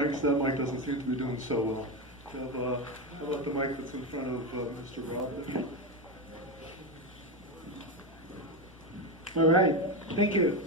mics. That mic doesn't seem to be doing so well. How about the mic that's in front of Mr. Rob? All right, thank you.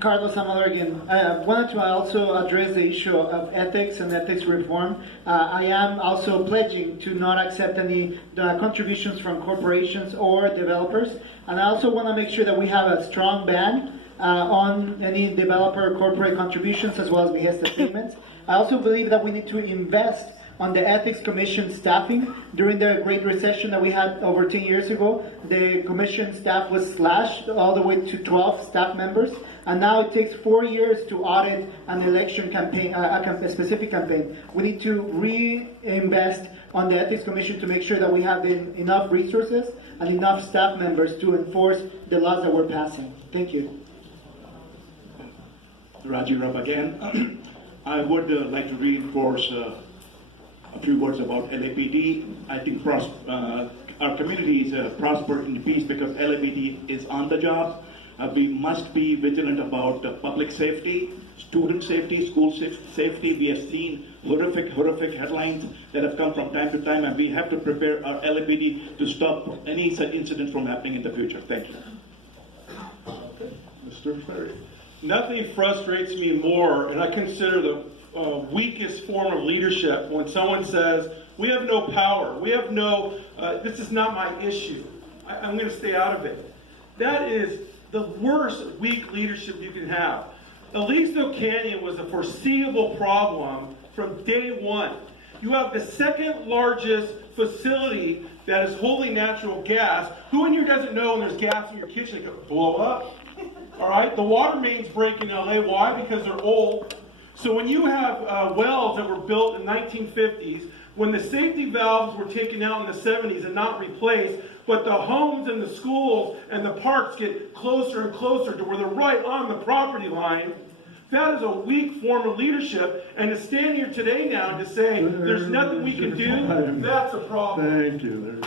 Carlos Amador again. I wanted to also address the issue of ethics and ethics reform. I am also pledging to not accept any contributions from corporations or developers. And I also want to make sure that we have a strong ban on any developer or corporate contributions as well as behest payments. I also believe that we need to invest on the Ethics Commission staffing. During the Great Recession that we had over 10 years ago, the Commission staff was slashed all the way to 12 staff members, and now it takes 4 years to audit an election campaign, a specific campaign. We need to reinvest on the Ethics Commission to make sure that we have enough resources and enough staff members to enforce the laws that we're passing. Thank you. Raji Rab again. I would like to reinforce a few words about LAPD. I think our community is prospered in peace because LAPD is on the job. We must be vigilant about public safety, student safety, school safety. We have seen horrific headlines that have come from time to time, and we have to prepare our LAPD to stop any such incident from happening in the future. Thank you. Okay. Mr. Ferry. Nothing frustrates me more, and I consider the weakest form of leadership when someone says, we have no power, we have no, this is not my issue, I'm going to stay out of it. That is the worst weak leadership you can have. Aliso Canyon was a foreseeable problem from day one. You have the second largest facility that is holding natural gas. Who in here doesn't know when there's gas in your kitchen it could blow up? All right, the water mains break in LA. Why? Because they're old. So when you have wells that were built in the 1950s, when the safety valves were taken out in the 70s and not replaced, but the homes and the schools and the parks get closer and closer to where they're right on the property line, that is a weak form of leadership. And to stand here today now and to say there's nothing we can do, that's a problem. Thank you.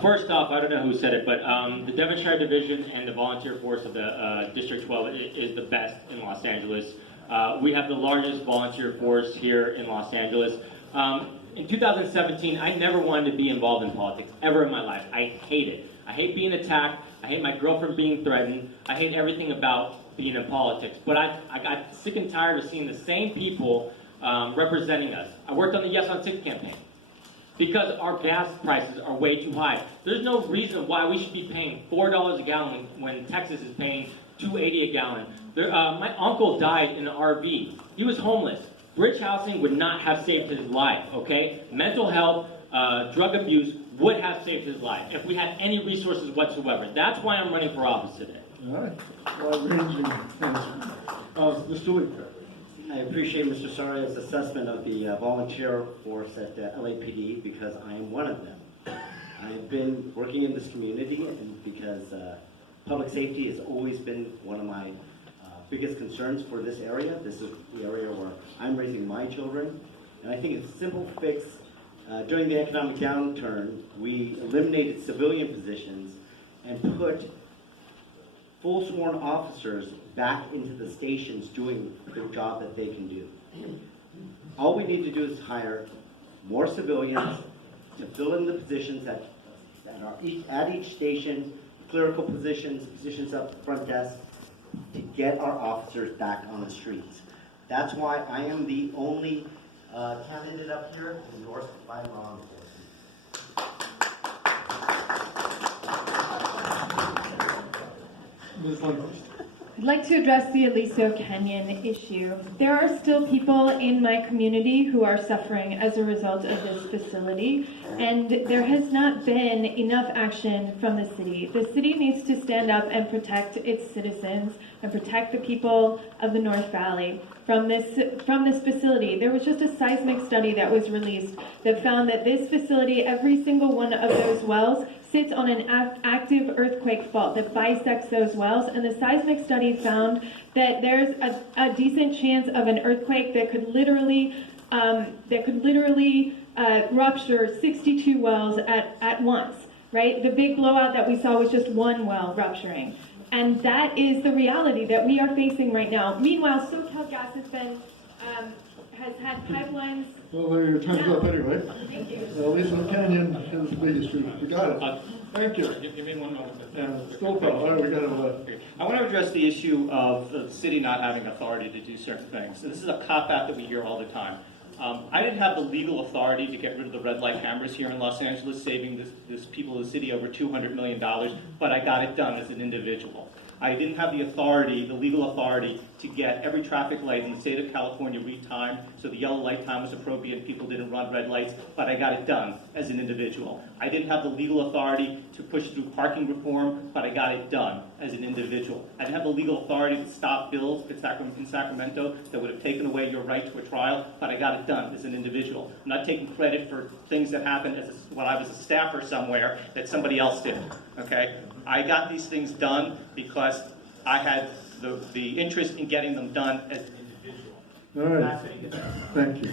First off, I don't know who said it, but the Devonshire Division and the volunteer force of the District 12 is the best in Los Angeles. We have the largest volunteer force here in Los Angeles. In 2017, I never wanted to be involved in politics, ever in my life. I hate it. I hate being attacked. I hate my girlfriend being threatened. I hate everything about being in politics. But I got sick and tired of seeing the same people representing us. I worked on the Yes on 6 campaign. Because our gas prices are way too high. There's no reason why we should be paying $4 a gallon when Texas is paying $2.80 a gallon. My uncle died in an RV. He was homeless. Bridge housing would not have saved his life, okay? Mental health, drug abuse would have saved his life if we had any resources whatsoever. That's why I'm running for office today. All right. Wide-ranging answer. Mr. Lee. I appreciate Mr. Sario's assessment of the volunteer force at LAPD because I am one of them. I've been working in this community and because public safety has always been one of my biggest concerns for this area. This is the area where I'm raising my children. And I think it's a simple fix. During the economic downturn, we eliminated civilian positions and put full sworn officers back into the stations doing the job that they can do. All we need to do is hire more civilians to fill in the positions that are at each station, clerical positions, positions up front desk, to get our officers back on the streets. That's why I am the only candidate up here endorsed by law enforcement. Ms. Lundquist. I'd like to address the Aliso Canyon issue. There are still people in my community who are suffering as a result of this facility, and there has not been enough action from the city. The city needs to stand up and protect its citizens and protect the people of the North Valley from this facility. There was just a seismic study that was released that found that this facility, every single one of those wells, sits on an active earthquake fault that bisects those wells, and the seismic study found that there's a decent chance of an earthquake that could literally rupture 62 wells at once, right? The big blowout that we saw was just one well rupturing. And that is the reality that we are facing right now. Meanwhile, SoCalGas has had pipelines. Well, your time's up anyway. Thank you. Aliso Canyon is the biggest street. We got it. Thank you. Give me 1 moment. Still, all right, we got to, I want to address the issue of the city not having authority to do certain things. And this is a cop-out that we hear all the time. I didn't have the legal authority to get rid of the red light cameras here in Los Angeles, saving this people of the city over $200 million, but I got it done as an individual. I didn't have the authority, the legal authority, to get every traffic light in the state of California retimed, so the yellow light time was appropriate and people didn't run red lights, but I got it done as an individual. I didn't have the legal authority to push through parking reform, but I got it done as an individual. I didn't have the legal authority to stop bills in Sacramento that would have taken away your right to a trial, but I got it done as an individual. I'm not taking credit for things that happened when I was a staffer somewhere that somebody else did, okay? I got these things done because I had the interest in getting them done as an individual. all right. Thank you.